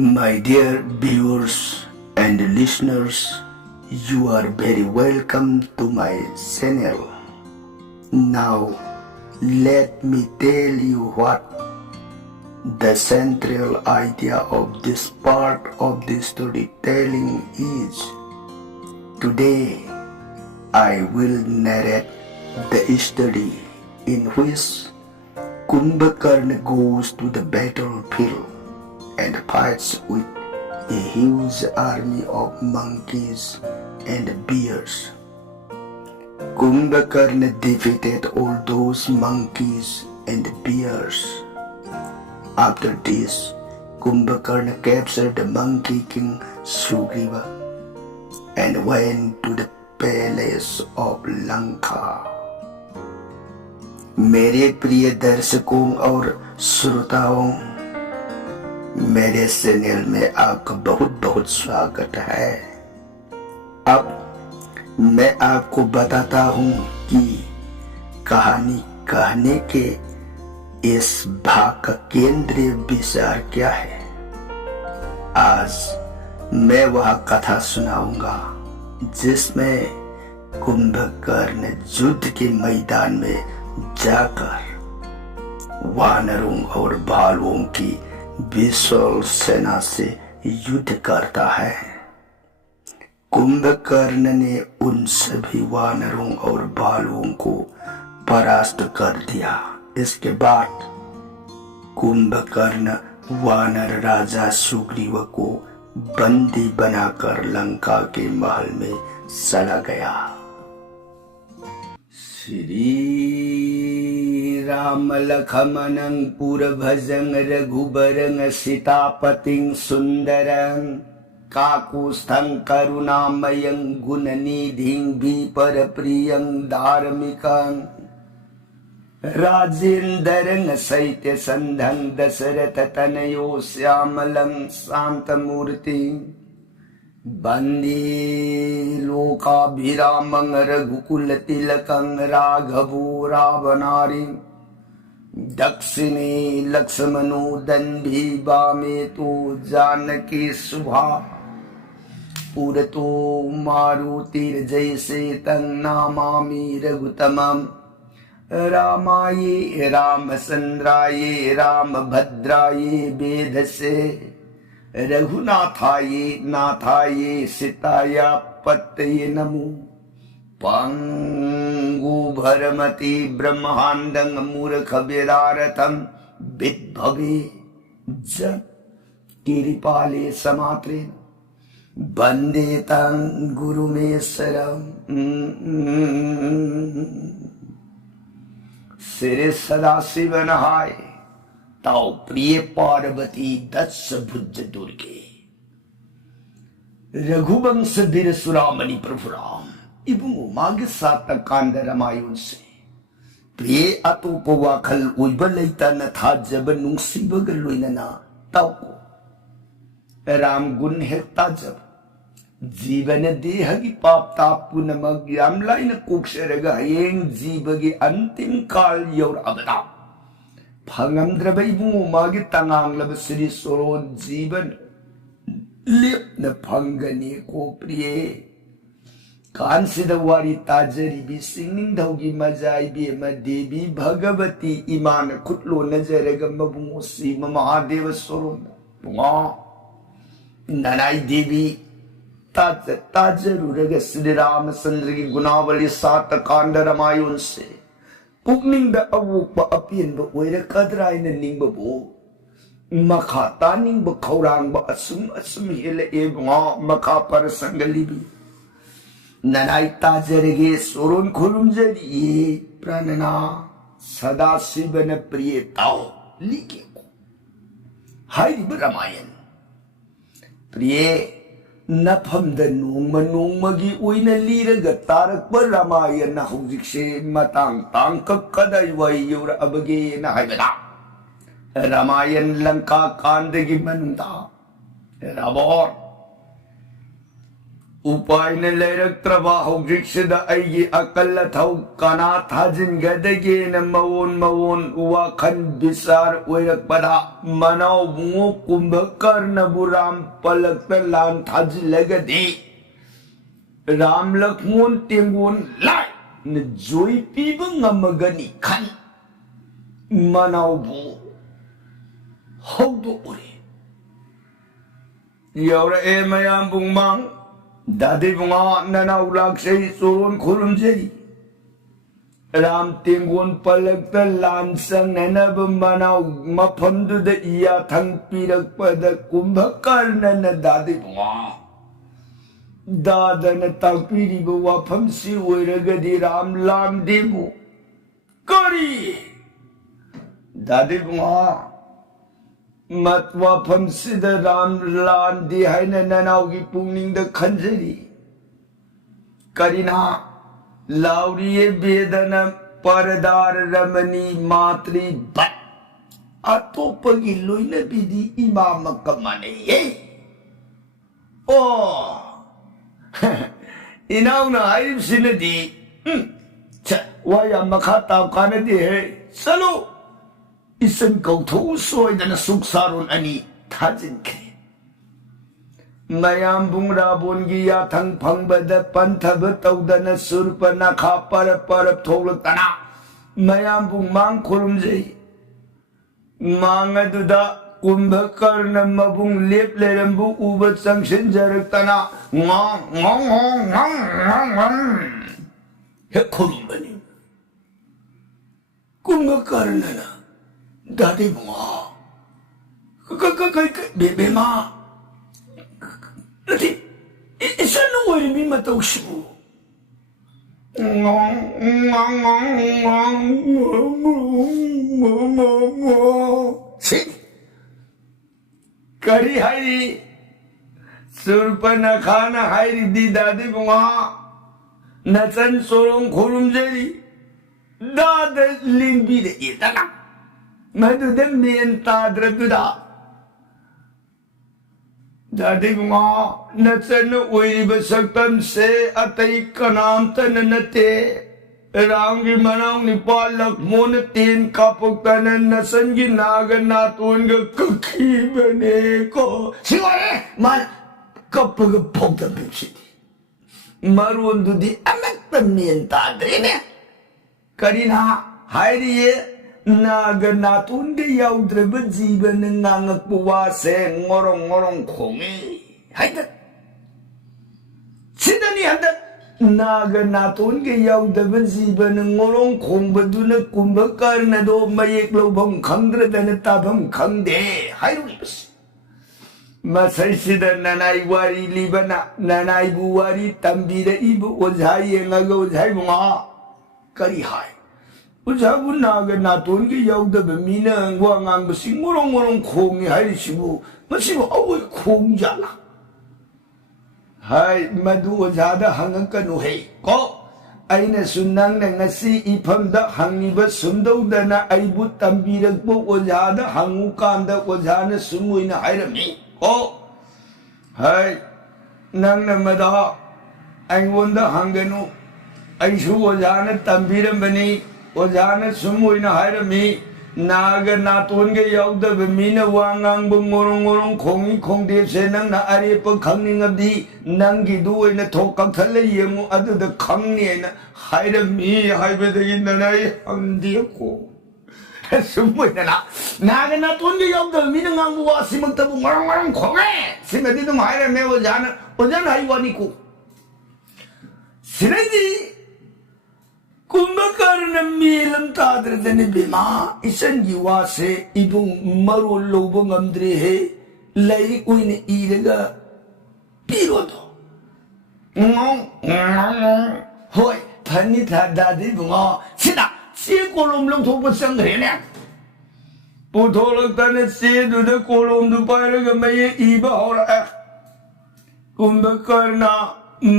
My dear viewers and listeners, you are very welcome to my channel. Now, let me tell you what the central idea of this part of the storytelling is. Today, I will narrate the story in which Kumbhakarna goes to the battlefield and fights with a huge army of monkeys and bears. Kumbhakarna defeated all those monkeys and bears. After this, Kumbhakarna captured the monkey king Sugriva and went to the palace of Lanka. मेरे प्रिय दर्शकों और श्रोताओं, मेरे channel में आपका बहुत बहुत स्वागत है। अब मैं आपको बताता हूँ कि कहानी कहने के इस भाग का केंद्रीय विचार क्या है। आज मैं वह कथा सुनाऊंगा जिसमें कुंभकर्ण युद्ध के मैदान में जाकर वानरों और भालुओं की विशाल सेना से युद्ध करता है। कुंभकर्ण ने उन सभी वानरों और भालुओं को परास्त कर दिया। इसके बाद कुंभकर्ण वानर राजा सुग्रीव को बंदी बनाकर लंका के महल में चला गया। श्री राम लक्ष्मणं पुरभजं रघुबरं सीतापतिं सुंदरं काकुस्थं करुणामयं गुणनिधिं विपरप्रियं धार्मिकं राजेन्द्रं शैत्यसन्धं दशरथतनयो श्यामलं शान्तमूर्तिं वन्दे लोकाभिरामं रघुकुलतिलकं राघवो रावणारिं दक्षिणे लक्ष्मणो दन्भी वामे तो जानकी शुभा पुरतो मारुतिर्जयसे तं नमामि रघुतमं रामाय रामचन्द्राय रामभद्राय वेधसे रघुनाथाय नाथाय सीताय पतये नमो पंगु भरमति ब्रह्मांडं मूर्ख वेदारथं विद्भवे जन किरिपाले समात्रे वंदे तं गुरुमेश्वरं सिरे सदाशिव नहाय ताओ प्रिय पार्वती दस भुज दुर्गे रघुवंश धीर सुरामणि प्रभु राम इबुंगो मागे सात कांड रामायण से प्रिय अतोप वाखल उइब लैतन थाजब नुंसिबग लोइनना ताओ राम गुण हेक ताजब जीवन देह की पाप ताप पुनमग याम लाइन कोक्षरग हयेंग जीवगी अंतिम काल यौर अबदा फंगमद्रब इबुंगो मागे तंगांगलब श्री सोरोन जीवन लेपन फंगने को प्रिय कांसिद वारी ताजरी भी सिंगिंग धौगी मजाई भी देवी भगवती ईमान खुटलो नजरग मबुंगो श्री महादेव सोरोन बुंगा ननाई देवी ताजरुरग श्री रामचंद्र की गुणावली सात कांड रामायण से पुकनिंग द अवोक अपियन ब ओइरकद्रा इन निंग बो मखा तानिंग ब खौरांग ब असुम हेले एबंगा मखा पर संगलिबी ननाई ताजरगे सोरोन खुरुमजरी प्रणना सदा शिवन प्रिय ताओ लिखे को हाइब रामायण प्रिय नफम द नोंमगी ओइना लीरग तारक रामायण हौजिकसे मतांग तांक कदाई वै यौर अबगे न हाइबदा रामायण लंका कांड की मनुदा रावण उपाय ने लेरक्त्रबा हौजिक्सिदा अयगी अकल थौ काना थाजिनगदगे न मवोन वाखन बिसार ओइरकपदा मनाव बुंगो कुंभकर्ण बुराम पलकता लान थाजिलगदे राम लक्ष्मण तेंगोन लाय न जोई पीब ngamagani खन मनाव बु हौदो उरे यौरा ए मयाम बुंगमांग दादी बुंगा ननाव लाक्से सोन खुरुमजेरी राम तेंगोन पलकता लांसंग ननब मनाव मफमदुद इया थंग पीरकपद कुंभकर्ण न दादी बुंगा दादन ताकपीरीब वाफम सी ओइरगदि राम लाम देबु करी दादी बुंगा मत वाफम सिद राम लान दी हाइन ननाव की पुंगनिंग द खंजरी करीना लाउरिये बेदन परदार रमनी मातृ बट अतोपगी लोइन बिदी इमाम कमने ये ओ इनाउना आइब सिनदी वाया मखा ताव कानदी है चलो इसन कौथो सोयदन सुखसारोन अनि थाजिनखे मयाम बुंगरा बोनगी याथंग फंगबद पंथब तौदन सुरप नखा पर थोलतना मयाम बुंग मांग खुरुमजई मांगदुदा कुंभकर्ण मबुंग लेप लेरंबु उब संगसिन जरकतना हे खुरुमबनी कुंभकर्णना दादी बुआ बेबेमा नती इसा नोरी मी मतौशिबु करी हाई सुरपन खाना हाई दी दादी बुआ नचन सोरों खुरुमजेरी दाद लिंबी दे इतना मधुदे मेन ताद्रदुदा दादी बुआ नचन ओइब सकतम से अतई कनाम तन नते राम की मनाव निपाल लक्ष्मण तीन कापुक्तन नसन की नाग नातून के कखी बने को सिवाय मान कपग भोग बिपसिती मरुन दुदी अमत मेन ताद्रेने करीना हायरिये नाग नातून के याउद्रब जीवन नांगक पुवासे ngorong खोंगे हायदत सिदनी हदत नाग नातून के याउद्रब जीवन ngorong खोंबदुन कुंभकर्ण दो मयेक लोभम खंद्रदन ताभम खंदे हायरुलिबस मसैसिद ननाई वारी लिबना ननाई बुवारी तंबीरे इब ओझाई ngag ओझाई बुंगा करी हाय उजाबु नाग नातोन के याउदब मीना वा ngang ngorong खोंगे हायरिसिबु मसिबु अवै खोंग जाला हाय मधु ओझादा हंगकनु हे को अइने सुन्नंग ने ngasi इफमदा हंगिबा सुमदौदना अइबु तंबीरकबु ओझादा हंगु कांदा ओझाना सुमुइना हायरमी को हाय नंग न मदा अइंगोंदा हंगनु अइसु ओझाना तंबीरमबनी ओझाना सुमुइना हायरमी नाग नातोन के याउदब मीना वांगांग ngorong खोंगी खोंदेसे नंगना अरेप खंगनिंगबदी नंगी दुओइना थोकथले येमु अदुद खंगनेना हायरमी हायबदगी ननाई हंदिको सुमुइना नाग नातोन के याउदब मीना ngangu वा सिमक्तबु ngorong खोंगे सिमदी दुम हायरमे ओझाना हायवानिको सिरेदी कुंभकर्ण मेलम ताद्रदने बेमा इसन युवा से इबुं मरो लोबो ngamdre हे लई उइने इरगा पिरोदो होय फनी था दादी बुंगा सिदा से कोलम लंथोब संग्रेने पुथोलक्तने से दुद कोलम दु पायरगा मये इबा होरा कुंभकर्ण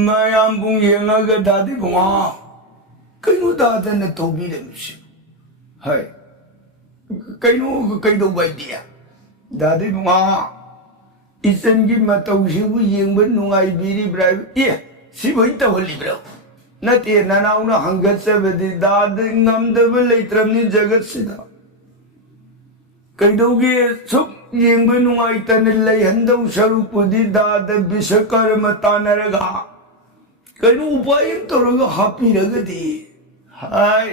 मयाम बुंग येंगा दादी बुंगा कईनो दादन तोबीरमिसि हाय कईनो कईदो बायदिया दादी बुंगा इसन की मतौसिबु येंबन नुंगाई बीरी ब्राइ ए सिबो तवलिब्रो नते ननाउना हंगत्सबदि दाद ngamदब लेत्रमनि जगत सिदा कईदौगे सुख येंबन नुंगाई तन लेहंदौ सरुपुदि दाद विश्वकर्म तानरगा कईनु उपाय तोरगा हापिरगदि हाय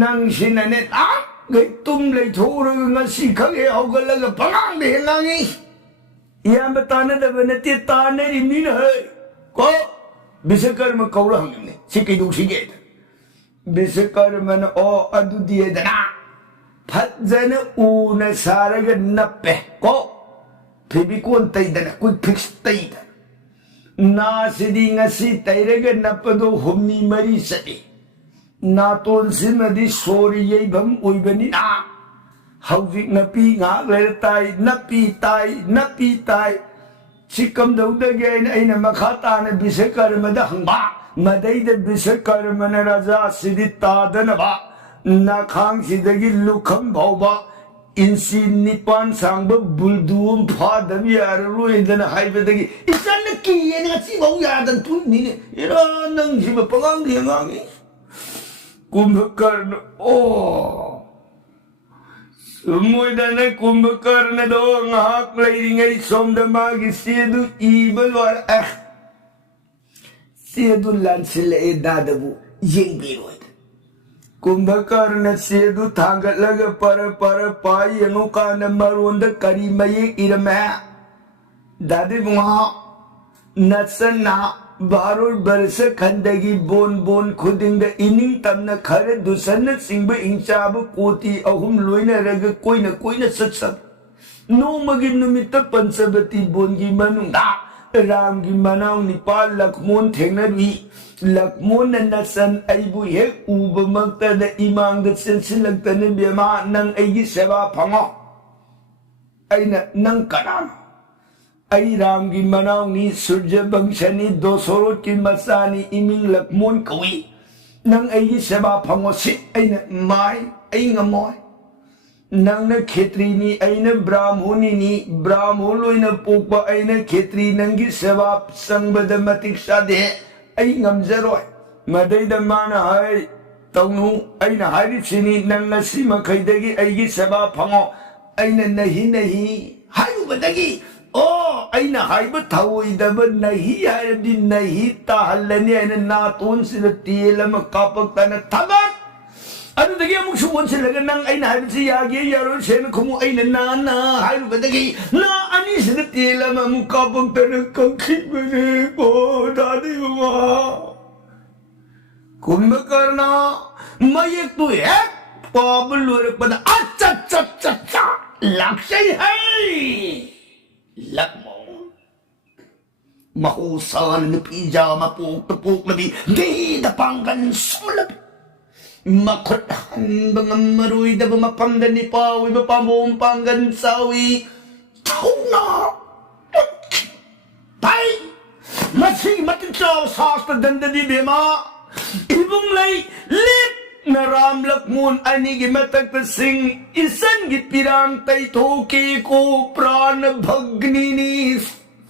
नंगसिनने ता गई तुम लेथोरगा ngasi खगे हौगलगा पगांग they ngangi yang bertanya dah nanti tanya di mana hai? Ko Biswakarma kau orang ni, si kidung si get. Biswakarma na oh adu dia dana, phat jana una saraga nappe ko, phebi kon tay dana, koi fix tay dana. Na sidi ngasi tay raga nappado humni mari sadi. Na ton si madi sorry yai bam oi bani na. Hauzik napi ngak le tai napi tai sikam dau da ge ai na makhata na Biswakarma da hangba madai da Biswakarma na raja sidita da na ba na khang sidagi lukham bhauba insi nipan sangba buldum pha da bi ar ru indana haiba dagi isan ki ye na si bau ya dan tu ni ne ira nang si ba pangang di ngangi Kumbhakarna oh Sumuidana Kumbhakarna do ngahak lairingai somdamagi siedu ibal war siedu lansile edadabu yengbiroid Kumbhakarna siedu thangatlaga para pai anukana marunda karimaye irama dadi bunga natsana Barul bersa khandagi bon khuding da ining tamna khare dusanna singba ingchabu koti ahum loina raga koina satsab no magin numita pansabati bon gi manungda ram gi manang nipal lakmon thengnari lakmon nasan aibu he ubamakta da imang da sensilakta ne bema nang aigi seva phango aina nang kanano Ai ram gi manau ni surja bangshani dosorot ki masani iming lakmon kawi nang ai seba phango sit aina mai ai ngamoy nang na khetri ni aina brahmoni ni brahmon loina pokpa aina khetri nang gi seba sangbada matik sade ai ngamjaroi madai da mana hai tawnu aina hari chini nang na sima khaidagi ai gi seba phango aina nahi hayu badagi Oh, aina haiba thawoi daba nahi ayadi nahi tahalani aina naton sila tila makapak tana tabat. Ano dagi amuk suwon sila nang aina haiba siya yagi yaro sena kumu aina na haiba dagi na ani sila tila makapak tana kakit bani po dadi mga. Kumbhakarna mayak tu ek pabulurik pada acha lakshay hai. Lakmo mahusan na pijama puk labi di dapanggan sulab makutahan bang maruy da bumapamdan ni pawi mapamumpanggan sawi tauna tay masih matitsaw sasta danda di bema ibong lay lip na ram lakmun ani gi matak sing isan git pirang tay thoke ko pran bhagni ni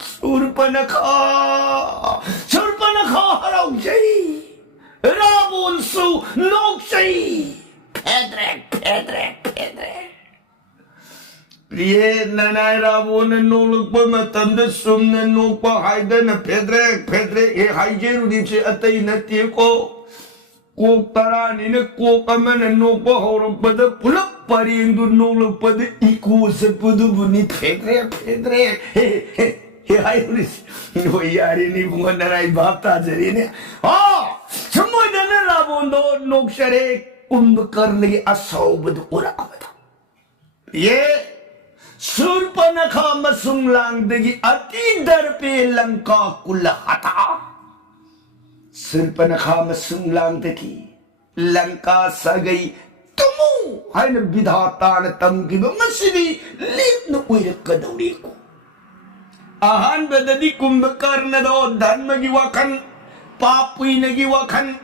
surpanakha harau jai rabun su nok jai pedrek priye nanai rabun noluk pa matam da sum na nok pa haida na pedrek e haijeru di se atai na tie ko Kok tarani na kok aman na nokpa horong pada pulak paring du nolak pada iku sa pudu buni pedre he ayuris no yari ni bunga naray bapta jari ne semua dana labon do nok share Kumbhakarna gi asaw badu ura abada ye Surpanakha masung lang dagi ati darpe langka kulahata Surpanakha masung lang dagi langka sagay tumu hay na bidhata na tamgiba masini lip na uyak kadawri ko ahan badadi Kumbhakarna do dharma giwakan papuy na giwakan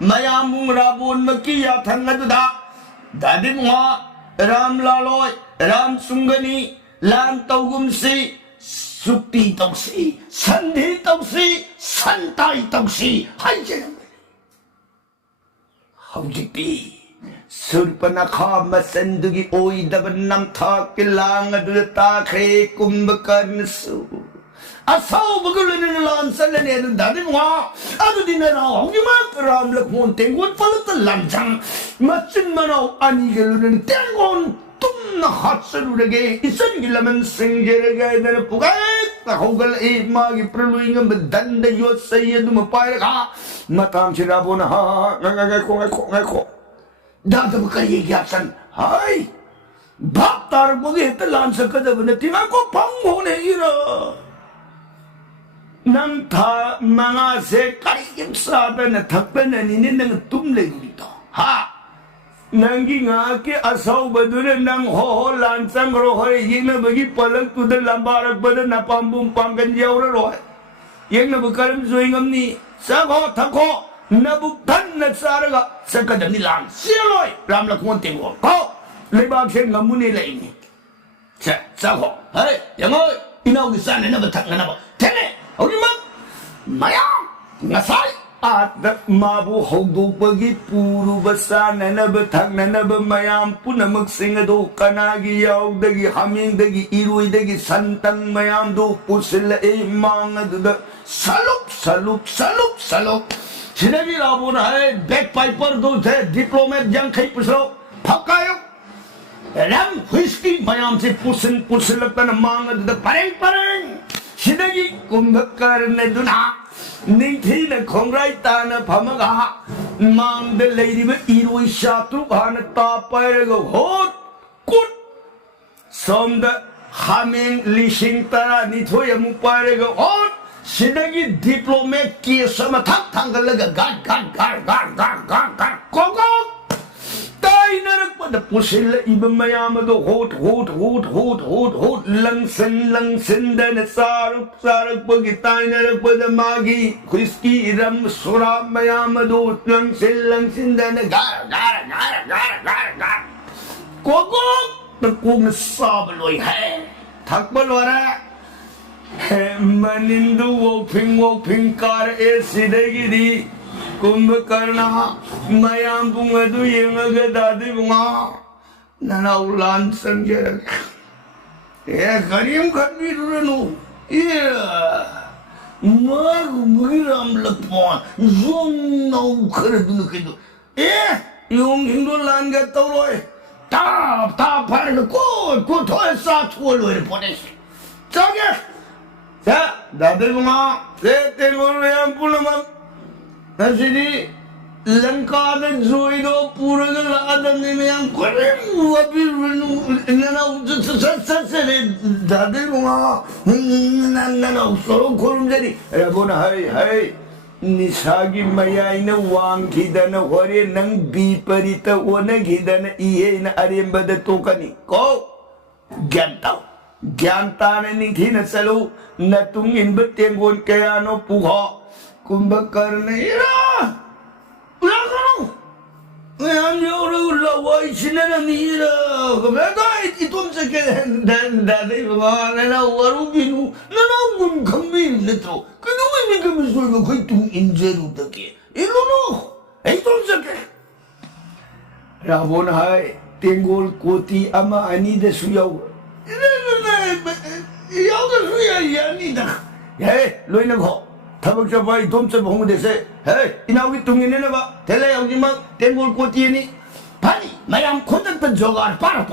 mayamung rabon magkiyatan na duda dadi mga Ram Laloy Ram Sungani Lam Taugumsi 쑥띠 떡시, 산디 떡시, 산따이 떡시 하이제는 하우직띠 술바나카 마산두기 오이다반 남타길랑아드 따크레 꿈바간수 아사오 버글르는 란살레네는 나는와 아두디네나 오기만 그람락 몬 땡곤 팔르트 란장 마친마나 아니gel르는 땡곤 tumna hatsaluge isan gilaman singjerega na pugat na hogal magi perluingan bedanda yot sayadu mapayaka matam sirabo na ha ngako dada bakay yasan hay baktar bugi talan sa kadabana tinako panghone ira nang tha mga se kayim sada na thakpan na ninin ng tumle dito ha Nangi nga ke asaw badure nang ho lansang rohoy yena bagi palang tudal lambarak bada napampung panggan jawra rohoy yang nabakaram zoingam ni sako thako nabuktan na saraga sakadam ni lang siloy ramlak monting ko ko lebag sen ngamuni laini sako hey yangoy inaw gisan na batak na ba tene awlimam mayam ngasay at mabu hogdo pagi puro basa nanaba thak nanaba mayam puna magsingado kanagi yaw dagi haming dagi iroy dagi santang mayam do pusila mga duda salop sinabi labo na ay backpiper do the diplomat yang kay puslo pakayo ram whiskey mayam si pusilak na mga duda pareng sinabi kumbakar na duna Ningtina kongrai tana pamaga mang the lady with iroi shatru hana tapayga hot kut som the haming lishing tara nithoya mupayga hot sidagi diplomat ki sama thak thangalaga gar kogo tai narak pada pusila ibang mayamado hot langsen dan saruk pagi tai narak pada magi whiskey ram sura mayamado langsen dan gar kogo takung sabaloy hai thak balwara manindu woping kar sidagi di Kumbhakarna mayam pungadu yengaga dadi bunga nanaulan sanjara karim khabirunu magiram lakpon zon nau kharadunu kidu yung hindu lan ga tawloy ta par ko thoy sa tholoy podes chage sa dadi bunga tengol mayam pulamam Nasidi Lanka the Zoido Pura the Ladam Nimian Korean Wabi Nana Dadima Nana Soro Kurumjari Rabona Hai Nisagi Mayaina Wanki than a warrior Nang Biparita Wanagi than Iena Arimba the Tokani Ko Ganta Ganta and Nitina Salo Natung in Betengon Kayano Puha Kumbhakarna ira ulagano I'm your laway sinana nira kumega itum se ke dan dade na warubinu na gun kambir netro kanu mi kamisul ma koi tum injeru take iluno itum se ke Rabon hai tengol koti ama ani de suyaw yaw de suya yani da hey loina ko Tabak sabay dom sa bahong dese. Hey, inawit tungin na ba? Tele ang dimag tengol koti ni. Pani, mayam kodan pa jogar para.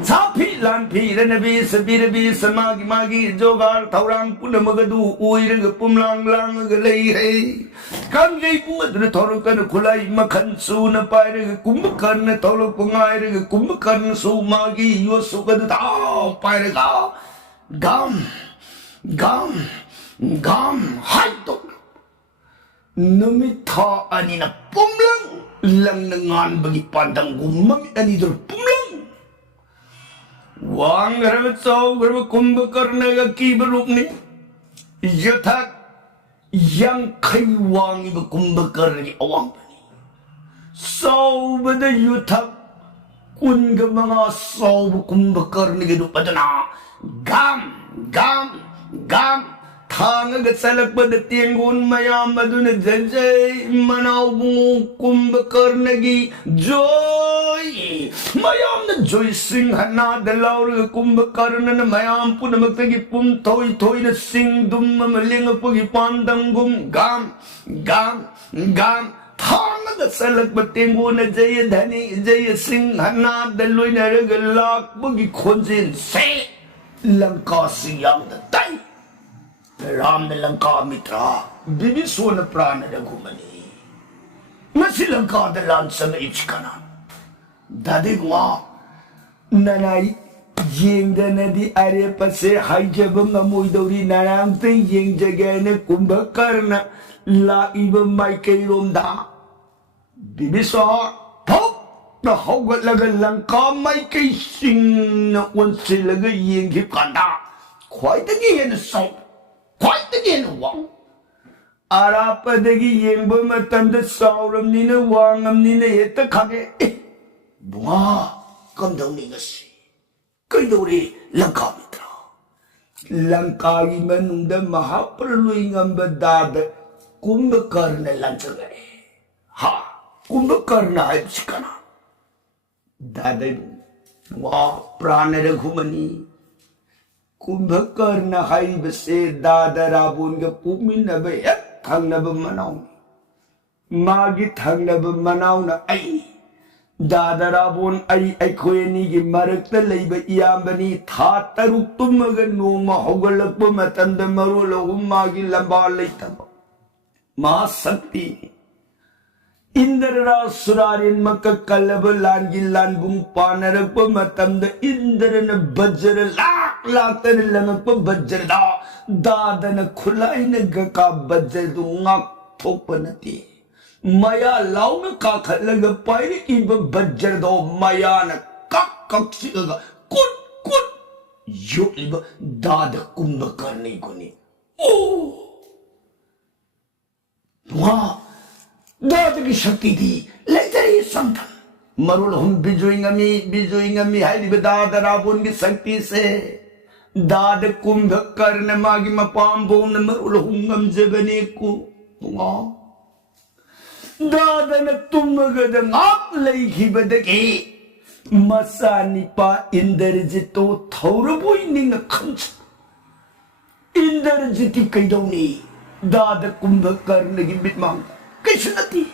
Sapi lampi renabi sabi samagi jogar taurang puna magadu uirang pumlang galay hey. Kan gay pumad na torong ka na kulay makansu na pare kumbakan na torong pungay kumbakan sumagi yoso ka na tao pare ka. Gam haito Namita anina pumlang lang nangan bagi pandang gumami anidor pumlang Wang garamat saw garamat Kumbhakarna gaki beruk ni Yatak yang kay wang iba Kumbhakarna ni awang pani Saw bada yatak kun ga mga saw Kumbhakarna gido padana Gam gam thang ga salak ba tiengun mayam aduna jajai manau kumbhakarna gi joy mayam na joy sing hana dalaur kumbhakarna na mayam punamak gi pum thoi thoi na sing dum maling pagi pandam gum gam thang ga salak ba tiengun na jay dhani jay sing hana daloi na galak pagi khonjin se lanka siyam da tai Ram na Lanka mitra, Bibiswa na prana na gumani. Nasi Lanka da lansa na ichkana. Dadi gwa, nanay, yeng da na di are pase hai jabang amoy dauri narang tay yeng jagay na kumbhakarna la iba may kay romda. Bibiswa, pop, na hogat laga Lanka may kay sing na wansi laga yeng hipkanda. Kway tagi yan sa Quite again, Wang. Arapadagi Yembum attend the Sauram Nina Wangam Nina hit the Kage. Bua, come down in the sea. Kaidori, Lankamitra. Lankagi Manunda Mahapraluingam Badad, Kumbhakarna Lanchagay. Ha, Kumbhakarna Hipskana. Dadai, Wa, Prana Humani. Kumbhakarna haibase dadarabun ga puminaba ek thangnaba manaw magi thangnaba manaw na ay dadarabun ay khoyani gi marakta leiba iyambani tha taruk tumaga noma hogalakpa matanda marulahum magi lamba leitaba ma sakti Indra Surarin Maka Kalaba Langilan Bung Panarakpa Matamda Indrana Bajara Laktan Lamapa Bajara Dadana Kulaina Gaka Bajadu Ngak Topanati Maya Launa Kakalaga Piri Iba Bajardo Mayana Kakaksiga Kut Yuliba Dada Kumbhakarni Guni Oh Wow Dada ki shakti di lecture santam marul hum bijoingami hai dada rabun ki shakti se dada kumbhakarna magi mapambon marul hum jagane ku dada na tumagada ngap leikhi badaki masani pa indarjito thoraboi ning khanch indarjiti kaidoni dada kumbhakarna gi bitmang Kishnati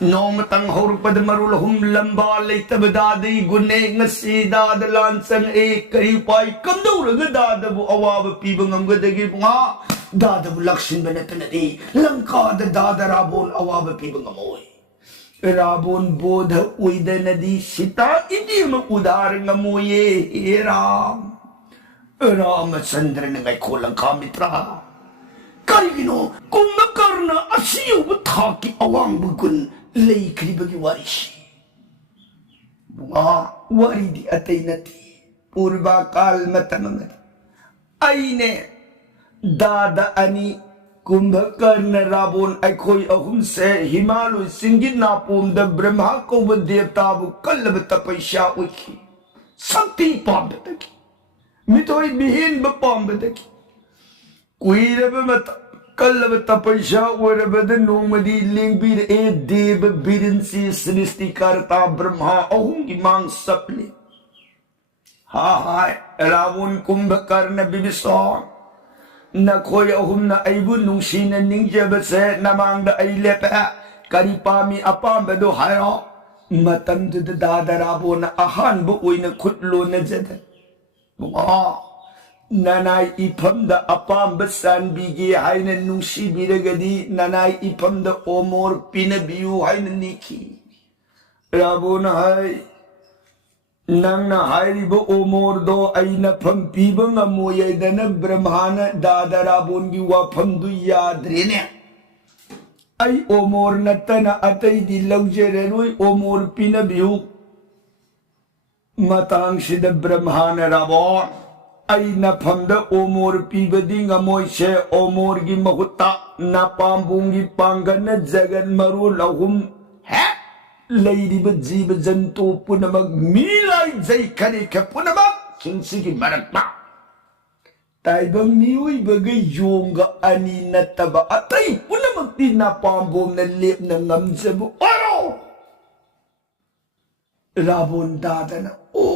Nomatang Horpad Marulahum Lamba Later Dadi Gune Nasi Dada Lansan E Karipai Kamdura Dadabu Awab Pibangam Gadagipma Dadabu Lakshin Benetanati Lanka the Dada Rabon Awab Pibangamoy Rabon Bodha Uidanadi Sita Idiom Udarangamoye Ram Ramachandran and I call Lankamitra Karigino, Kumbhakarna, Asiu, Taki, Awang Bugun, Lay Kribagi Warishi. Waridi Atainati, Purba Kal Matanamati. Aine Dada Ani, Kumbhakarna Rabon, Aikoi Ahum se, Himalu, Singin the Brahmako with the Tabu, Kalabatapaisha Wiki. Something Pombetaki. Mitoi Bihin Bapombetaki. Kuiraba Kalabata Paisha, wherever the Nomadi Limbir E Deva Birinsi Sinisti Karta Brahma Ahungi Mang Sapli. Ha Ravun Kumbhakarna Bibison Nakoya Humna Aibu Nungshina Ninja Base Namanga Ailepa Karipami Apambado Hiro Matandu the Dada Rabona Ahan Buina Kutlu Najada. Nanay ipam da apam basan bigi haina nungsi biragadi nanay ipam da omor pinabiyu haina niki rabona hai nang na hairibo omor do aina pampiba ngamoya dana brahmana dada rabon gi wapam du yadrene ay omor natana atay di lawjerenoy omor pinabiyu matang sida brahmana rabon Aina Panda Omor Pibadinga Moise Omor Gimahuta Napambungi Pangana Zagan Maru Lahum Ha Lady Bajiba Zanto Punamag Milai Zaykani Kapunamag Kinsiki Marakpa ताइबंग मियोइबगे योंगा अनि नतबा अतै पुनमक्ति नापाम्बोमना लेपना ngamjabo ओरो रावण दादना ओ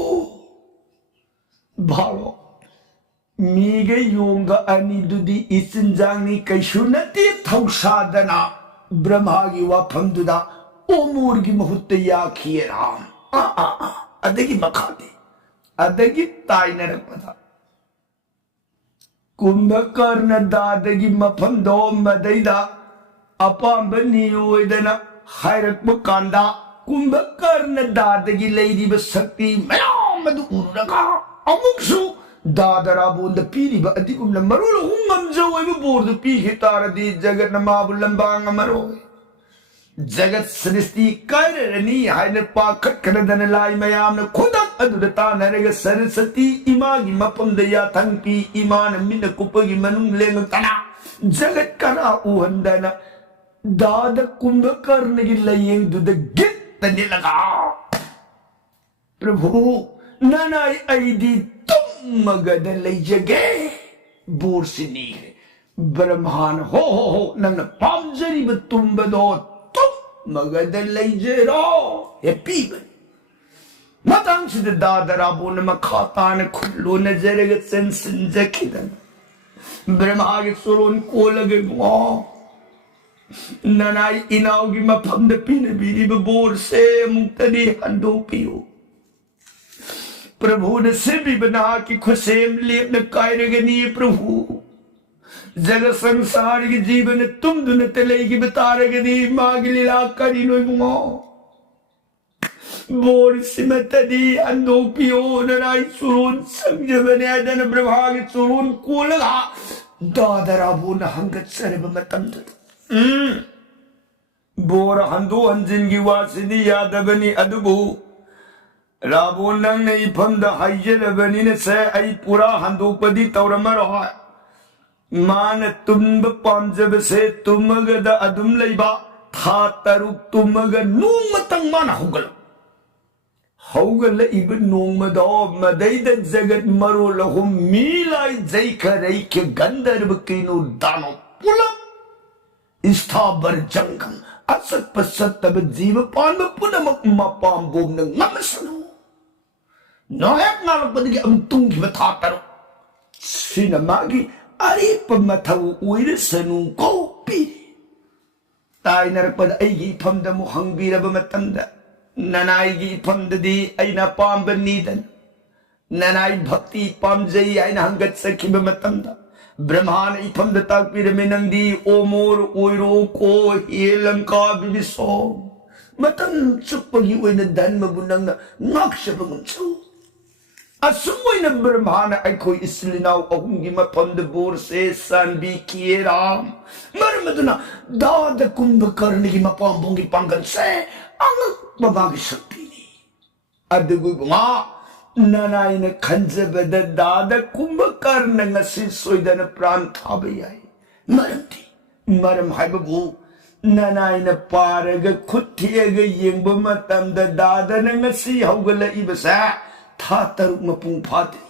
भारो मीगे योंगा अनि दुदी इसिनजांगनी कैसु नते थौसादना ब्रह्मागी वाफमदुदा ओमोरगी महुत्ते याखियरा अदगी मखादे अदगी ताइनरपदा कुंभकर्ण दादगी मफमदो मदैदा अपांब नियोयदना हायरकब कांदा कुंभकर्ण दादगी लैरिब शक्ति मयाम मदु उरगा अमुकसु दादराबोंद पीरिब अदिगुमना मरुल हुंगमजोयब बोर्द पीखे तारदी जगत नमाबु लंबांग मरोय जगत सृष्टि कायरनी हायन पाखत खनदन लाई मयाम खुदक अदुदता नरग सरस्वती इमागी मपमद याथंपी इमान मिन कुपगी मनुंग लेंग तना जगत कना उहंदना दाद कुंभकर्ण की लयंग दुद गित तने लगा प्रभु ननाई ऐदी तुम मगद लैजगे बोरसिनी ब्रह्मान हो नंग पामजरीब तुम्बदो तुम मगद लैजरो ये पीबन मतंग सिद दादराबो नम खातान खुल्लो नजरग सेंसन जखिदन ब्रह्मा के सुरोन को लगे मो ननाई इनाओगी मफमद पिन बीरीब बोर से मुक्तदी हंदो पियो प्रभु ने से भी बना कि खुशेम लेप न कायरगनी प्रभु जगत संसार के जीवन तुम दुन तले की बतारगनी माग लीला करी नो मुंगो बोर सिमतदी अंदो पियो ननाई सुरून संजवने दन ब्रह्मा के सुरून को लगा दादराबो न हंगत सरब मतम बोर हंदो हंजिन की वासिनी यादवनी अदबु राबो नंग ने इफमद हाइजरबनी ने से आई पूरा हंदोपदी तौरमरोय मान तुम्ब पामजब से तुमगद अदुम लैबा था तरुक तुमग नोंगमतंग मान हौगल इब नोंगमदो मदैद जगत मरो लहुम मीलाई जैखरै के गंधर्व किनो दानो पुलम स्थावर जंगम असत पसत तब जीव पान पुनमक मपाम बोम न नमसनो नोयक नालपदी के अमतुंग की बता तरो सिनेमागी अरिप मथौ उइर सनु को पी ताई नरपद ऐगी फमद मु हंगबीरब मतंद ननाईगी फमददी ऐना पांब नीदन ननाई भक्ति पामजई ऐना हंगत सखिब मतंद ब्रह्मान इफमद ताकपीर में नंदी ओमोर ओइरो को हेलंका बिबिसो मतन चुपगी ओइन धन्म बुनंग नाक्षबगुमचो असुमोइन ब्रह्मान अखो इसलिनाव अहुंगी मफमद बोर से सनबी किएराम मरमदुना दाद कुंभकर्ण की मपांबोंगी पांगन से अंग बाबागी शक्ति नी अदगु मा ननाई ने खंजबद दाद कुंभकर्ण ngasi सोइदन प्राण थाबे याई मरमती मरम हाइबबु ननाई ने पारग खुथिएग येंब मतमद दाद ngasi हौगल इबसा था तरुक मपुंग फाते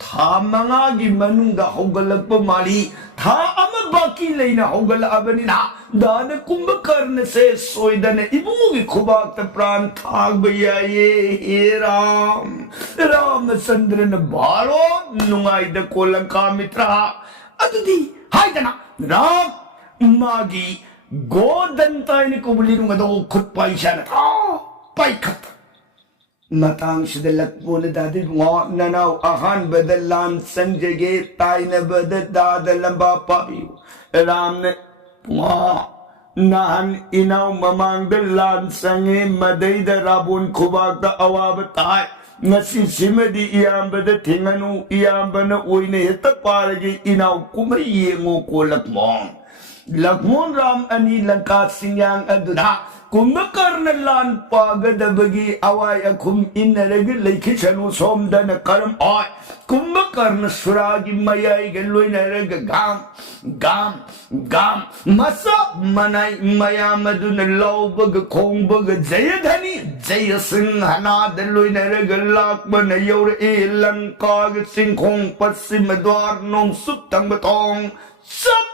था मंगा की मनुंगा हौगलप माली था अम बाकी लेना हौगल अबनिना दाद कुंभकर्ण से सोइदन इबुमु की खुबाक प्राण थाग भैया ये राम रामचंद्र न बारो नुंगाई द कोलंका मित्रा अदुदी हाय तना राम मागी गोदंताइन कुबली नुंगदो खुद पैसा न था पैखत मतंग सिदलकपोन दादी ननाव अहान बदलान संजगे ताइन बद दाद लंबा पाबियो राम ने नाहन इनाव ममांग लान संगे मदैद राबोन खुबाक द अवाब ताय ngasi simadi iyambada thinganu iyambana oine heta parage inaw kumri yengo ko lakmon ram ani lanka singyang aduna Kumbhakarna लान पागदबगी अवाय अखुम इनरग लेखिसनु सोमदन करम ओय कुंभकर्ण सुरागी मयाई गलोइनरग गाम गाम गाम मसा मनाई मयामदुन लौबग खोंबग जयधनी जय सिंहनाद लोइनरग लाकबन यौर ए लंकाग सिंखों पश्चिम द्वार नों सुतंग बतोंग सब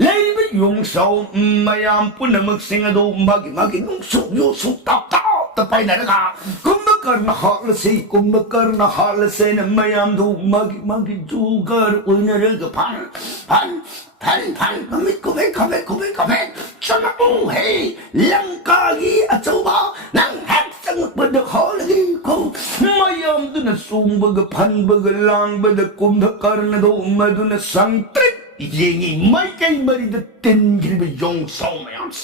लेब yung sao mayam punamag singado magi nung suk yo suk tap tap tapay na ka kumbakar na halase kumbakar na halase na mayam do magi jugar una rega pan kamit sama hey langkagi acuba nang hak sang pada halagi ko mayam do na sumbaga pan baga lang bada kumbakar na do madu na sangtrik Yengi mai kai mari de ten gribe yong so mayams.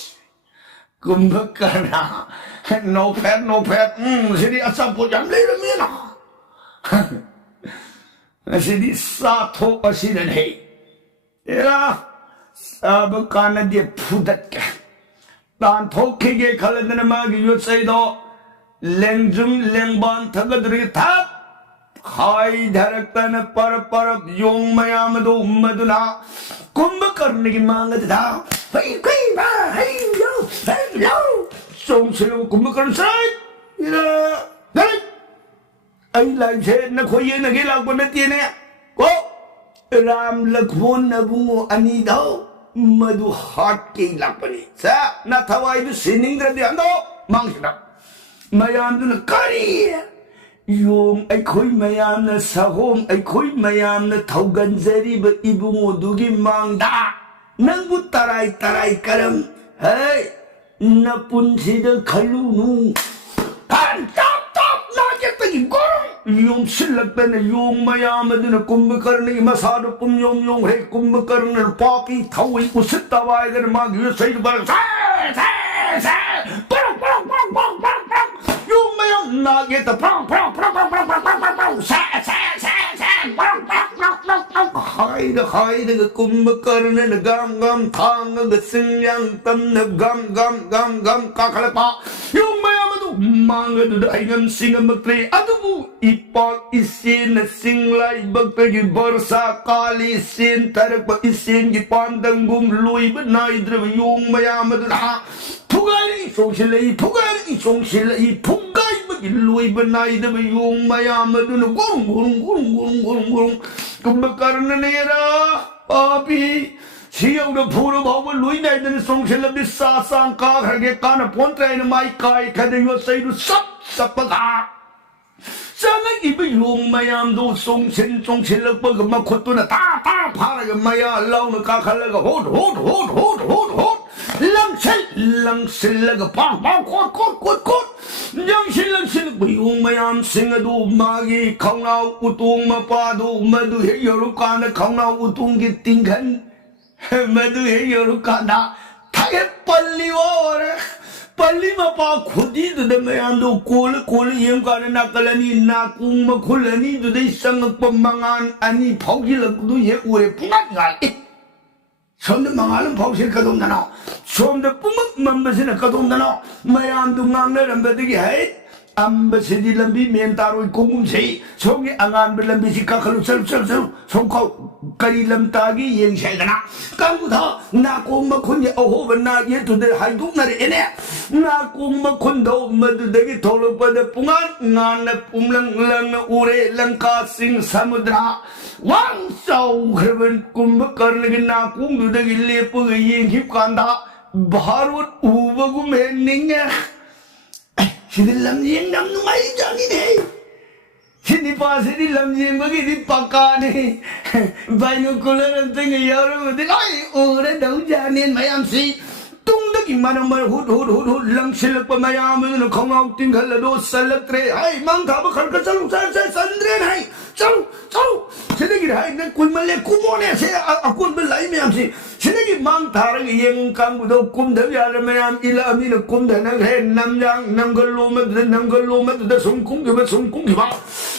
Kumbhakarna no fat sidi asam po jam le me na. Sidi sa tho asinan he. Era sab kana de phudat ka. Dan tho ke ge khalan ma gi yo sai do lengjum lengban thagadri thap हाय धरकन पर यों मयाम दो मदुना कुंभकर्ण की मांग था song Kumbhakarna Sai आई line से न खोइए न गे लाग बनती ने को राम लक्ष्मण नबुंगो अनि दो मधु हाट के लाग बने सा न थवाई दु सिनिंग दे अंदो मांगना मयाम दु न करी Yung ay ko'y mayam na sahom, ay ko'y mayam na tauganzari ba ibungo dugi mangda. Nang butaray karam, hey, napunsida kalunong. Tap, nakitagin ko. Yung silagta na yung mayam na dun na kumbakar na imasado pum yung hey, kumbakar na papi, taway usit taway na mag-iyo sa'yo parang yung mayam nakita hay da kumbhakarna na gam thang ga singyang tam na gam kakalapa yung mayam adu manga du ay ngam singam magtre adu ipag isin na singlay bagpagi barsa kali sin tarak pa isin gi pandangum lui banay dra yung mayam adu na Pugai songsilai pugai bagi lui banai da yung mayam adu na gurung kumbhakarna nera papi siyaw na puro bawa lui na da songsilai bisa sangka khage kana pontra na mai kai kada yo sai du sap paga Sangat iba yung mayam do songsilai pag makhuto na ta para ga maya law na kakalaga hot lang silaga pang kot yang silag yung mayam singadu magi kaungaw utung mapado madu he yorukana kaungaw utung gitingkan madu he yorukana thage palli mapa khudi du mayam do kol yem kana nakalani nakung makhulani du dei sangak pamangan ani phaugilag du ye ure pungat ngal Som de mangalam pausil kadumdana. Som de pumak mambasina kadumdana. Mayam tu ngang na rambadigi hai. Ambasidi lambi mentaro kungum sei. Songi angan berlambi si kakalu sel. Song kau kari lam tagi yang sei kana. Kamu tha na kung makun ya oho bana ye tu de hai duk na re ene. Na kung makun do madu dagi tholo pada pungan ngan na pumlang lang ure langka sing samudra. Wang sau khreven kumbhakarna ki na kung du dagi lepo ga yeng hip kanda. Bharut ubagu meninga. Sini lam yeng nam nungai jani ne. Sini pasi di lam yeng bagi di pakane. Binocular anteng yaro mati ai ore dau janin mayam si. Tung dagi manang hut lang silak pa mayam na khongau tinggal do salak tre. Ai mang thaba kharka chalu sandre nai. Chalu. Sini ki hai na kul male kumone se akun belai mayam si. Sini ki mang thar cái yên cam của đâu cung thế giờ mày am ila mi là cung thế năng hệ nam giang nam gần lô mà tụi sung cung cái bao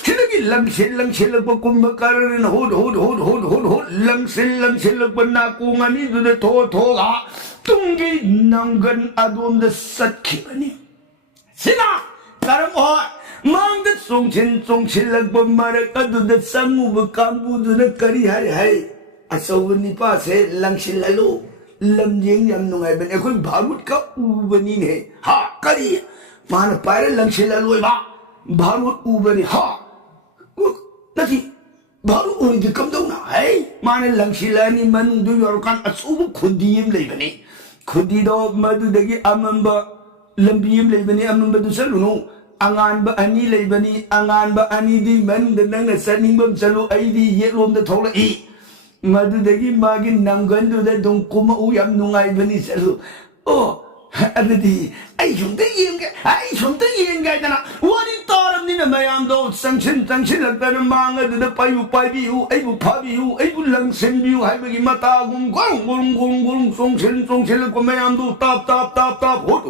khi nó cái lăng xịn là bao cung mà cái nó hốt lăng xịn là bao na cung anh đi tụi thô cả tung cái nam gần adon the sát khí anh xin à cái đó mang đất sung xin là bao mà cái tụi the sang mu bao cam tụi nó cari hay asawani pa se lang silalo lam jeng yam nungai ben ekoi bharut ka ubani ne ha kari mana pare lang silalo ba bharut ubani ha nati bharut uni de kam dau na hai mana lang silani manung du yor kan asubu khudiyim lei bani khudi do madu dagi amamba lambiyim lei bani amamba du salunu angan ba ani lei bani angan ba ani di man de nang saning bam salu ai di yelom de thola I madudagi magi namgan do da dong kuma uyam nungai bani salu oh adadi ai chung te yen ga dana wani taram ni na mayam do sangchin lak da mang da payu pai bi u ai bu pha bi u ai bu lang sen bi u hai bagi mata gum gong song chen ko mayam do tap hot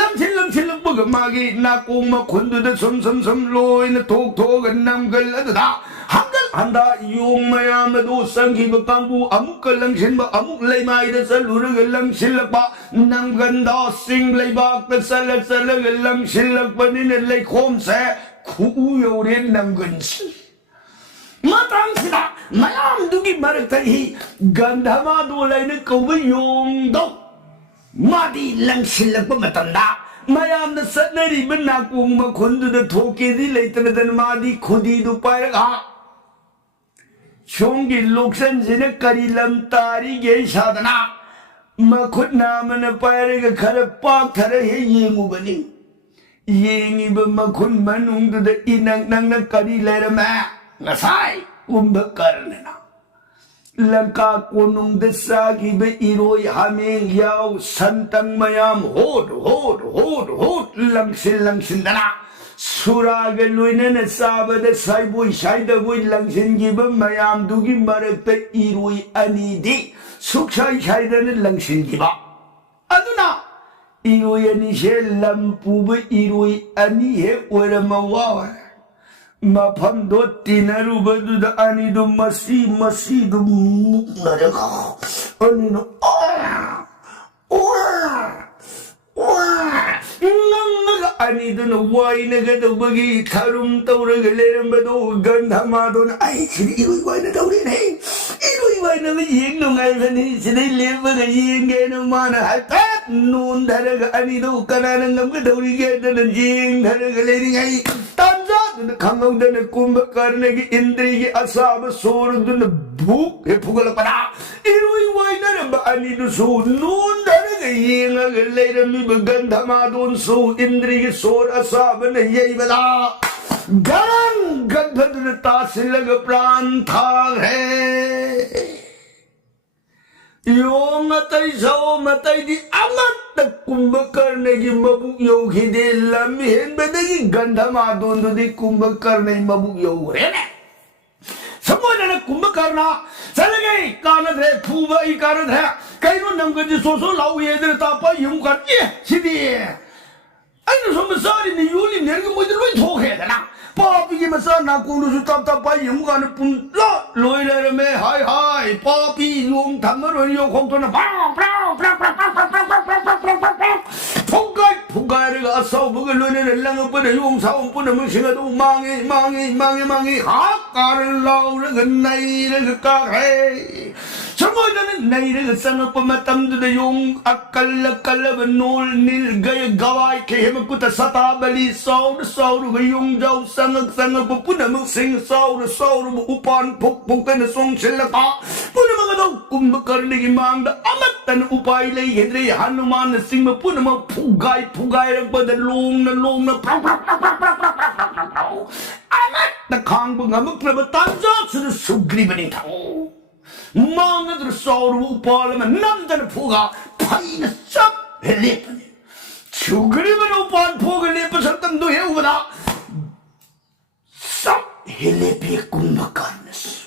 lang chen lak bu magi na ko ma khun do da som loi na thok gan nam gal da handa yung mayam do sanghi ba kambu amuk lang sin ba amuk lay mai da salur lang silak ba nang ganda sing lay ba da salag lang silak ba ni lay khom se khu yo ren nang gan si matang sila mayam dugi marak tahi ganda ma do lay na ko ba yung do madi lang silak ba matanda mayam da sanari ba na kung ma khundu da thoke di lay tanadan madi khudi du pairaga Chongi loksan zina kari lam tari ge sadana makut namana pare ga khara pak thara he yengu bani yengi ba makun manung da inang nang na kari lera ma ngasai umba karna langka kunung da sagi ba iroi hameng yaw santang mayam hot lang sin dana Suraga luina na sabada saibui shaida bui langsin giba mayam dugi marakta irui anidi suksai shaida na langsin giba aduna irui ani she lampu ba irui ani he ora mawawa mafam do tinaru ba du da ani do masi do naraka ani no ani dun wai na ga do bagi tharum tawra ga leram ba do gandha ma do na ai sini irui wai na dawri nei irui wai na yeng no ngai ba ni sini le ba ga yeng ge no ma na ha tat nun dhara ga ani do kana na ngam ga dawri ge da na yeng dhara ga le ni ngai tan ja dun khangau da na kum ba kar ne gi indri gi asab sur dun buk he phugal pa irui wai na ba ani do su nun dhara ga yeng ga le ra mi ba gandha ma don su indri gi sor asab ne yei bala garang gadhad tasil pran tha hai yo matai sao matai di amat kumba karne gi mabuk yo khide lam hen bedagi gandha ma don do di kumba karne mabuk yo rene samona na kumba karna salagai kana the phuba I kana the kaino namga ji so lau ye de ta pa yum kar ye sidi aino so masari ni yuli nerga mo de loi thok he na papi ki masa na ko lu tap pa yum kan pun lo loi le me hai papi yum tham ro yo khong to na fugai ga asau bu ga loi ne lang pa de yum sao pu na mo singa du mangi ha kar lau re ga nai re ka hai Semua jangan naik dengan sangat pematam tu dayung akal benul nil gaya gawai ke hemakuta sata bali saur gayung jauh sangat puna mengsing saur upan puk kan song selaka puna mengadau kumbakar lagi mang da amat tan upai lagi hendri hanuman sing puna mau pugai pada long na amat na kang bungamuk na batanza sudah sugri bening tahu Mga drasor upal man nandan puga paina sap helipan sugri man upan puga lepa sartam do he ubada sap helipi kumbakarnas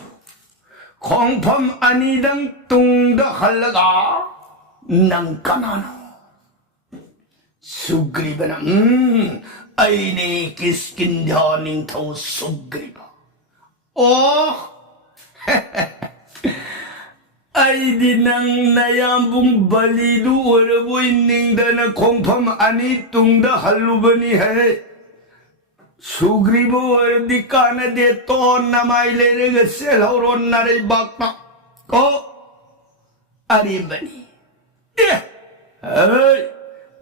콩펌 아니당 뚱다 할라가 난 까나노 수그리바나 아이네 기스킨 더닝 타우 수그리바 아이디 낭 나야붕 발리두 어려보 있는다나 콩펌 아니 뚱다 할루바니 해 수그리보 어디 까나데 또 나마일레르가 셀하우로 나를 박박 아리바니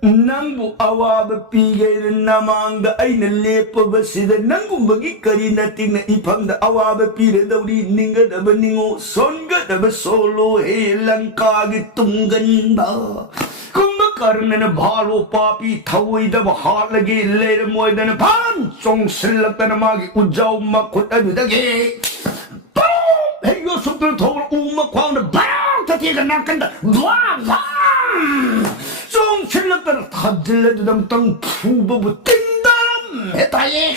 Nangbu awab pigay namanga ay nalepa ba sida nanggu bagi kari nating na ipang da awab pira daw di ninga da ba ningo songa da ba solo helang kagitunggan ba kumba karna na bhalo papi thaway da ba halagi lera moy da na pan song silak da na magi ujaw makut adu dagi hey yo sukul thawal umak kwang na bang tatiga nakanda 쫑 칠렀다라 다들레도 담땅 푸버부 띵담 해타예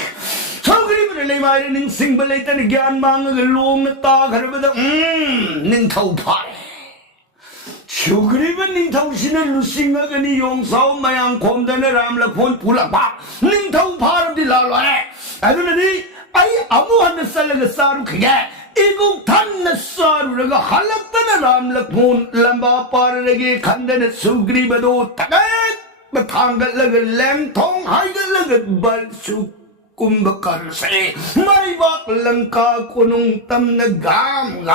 저그리브를 내 말에 능 생벌레 있다는 갸안망을 롱했다 그러면서 능타우 파래 저그리브 능타우 신을 루싱가그니 용사우 마양 곰단을 람라 본 불락바 능타우 파람디 랄라해 아그러니 아이 아무한데 쌀라가 싸루 그게 이국 단나 싸루라가 할락다나 람락본 람바 빠르게 간다나 수그리바도 따각 바탕갈라가 랭통 하이갈라가 발수 꿈박가르세 마이박 랑카 코농 땀나 감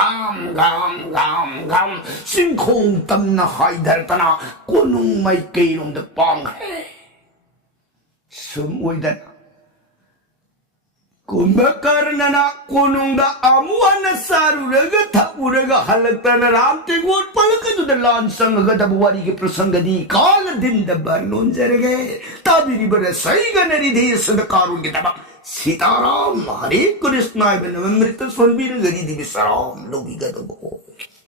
싱콩 땀나 하이달따나 코농 마이 게이롱다 빵해 스무이다 Kumbakaranana kunungda amuana saruraga tapuraga halaktana ramtegod palakadu da lansanga da buwari ke prasangadi kala din da barnon jarage tabiri bara saiga nari desa da karun kita ba sitaram Hare Krishna ibn amrita sonbir gari di bisaram lobiga da bo